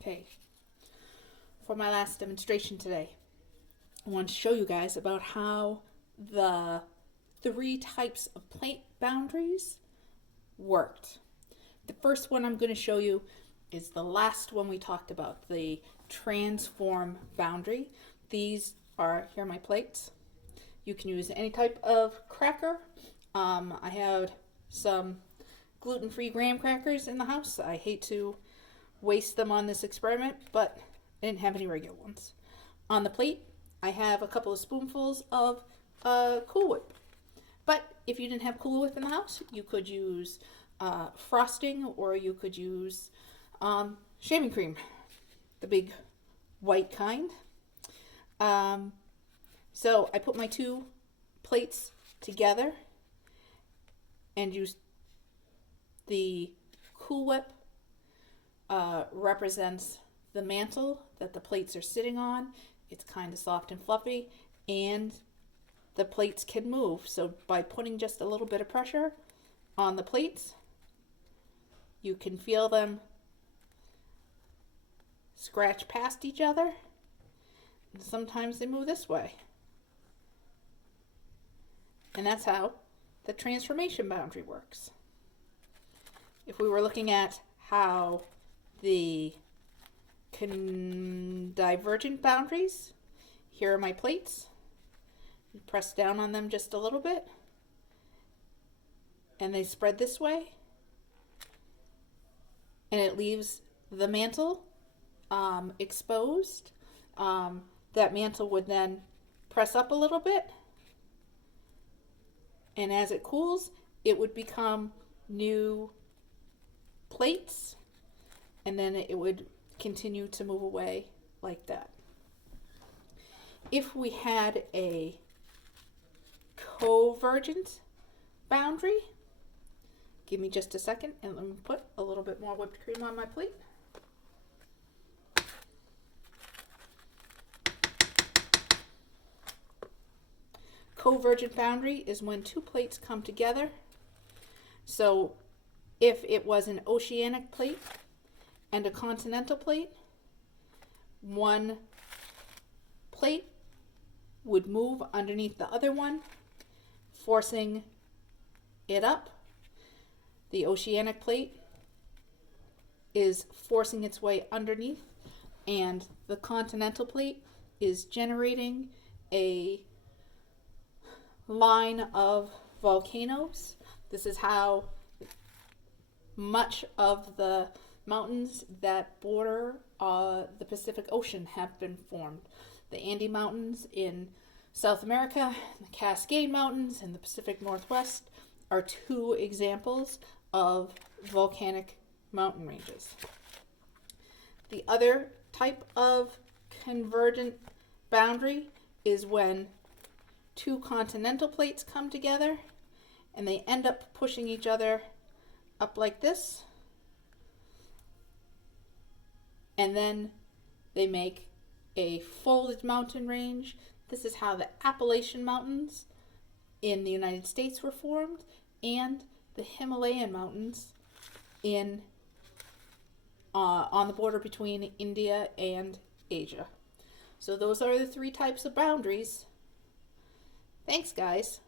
Okay, for my last demonstration today, I want to show you guys about how the three types of plate boundaries worked. The first one I'm going to show you is the last one we talked about, the transform boundary. These are, here are my plates. You can use any type of cracker. I had some gluten-free graham crackers in the house. I hate to waste them on this experiment, but I didn't have any regular ones. On the plate, I have a couple of spoonfuls of Cool Whip. But if you didn't have Cool Whip in the house, you could use frosting, or you could use shaving cream, the big white kind. So I put my two plates together and used the Cool Whip represents the mantle that the plates are sitting on. It's kind of soft and fluffy, and the plates can move. So by putting just a little bit of pressure on the plates, you can feel them scratch past each other. And sometimes they move this way. And that's how the transformation boundary works. If we were looking at how the divergent boundaries, here are my plates. You press down on them just a little bit, and they spread this way, and it leaves the mantle exposed. That mantle would then press up a little bit, and as it cools, it would become new plates, and then it would continue to move away like that. If we had a convergent boundary, give me just a second and let me put a little bit more whipped cream on my plate. Convergent boundary is when two plates come together. So if it was an oceanic plate and a continental plate, one plate would move underneath the other one, forcing it up. The oceanic plate is forcing its way underneath, and the continental plate is generating a line of volcanoes. This is how much of the mountains that border the Pacific Ocean have been formed. The Andes Mountains in South America, the Cascade Mountains in the Pacific Northwest are two examples of volcanic mountain ranges. The other type of convergent boundary is when two continental plates come together and they end up pushing each other up like this, and then they make a folded mountain range. This is how the Appalachian Mountains in the United States were formed, and the Himalayan Mountains in on the border between India and Asia. So those are the three types of boundaries. Thanks, guys.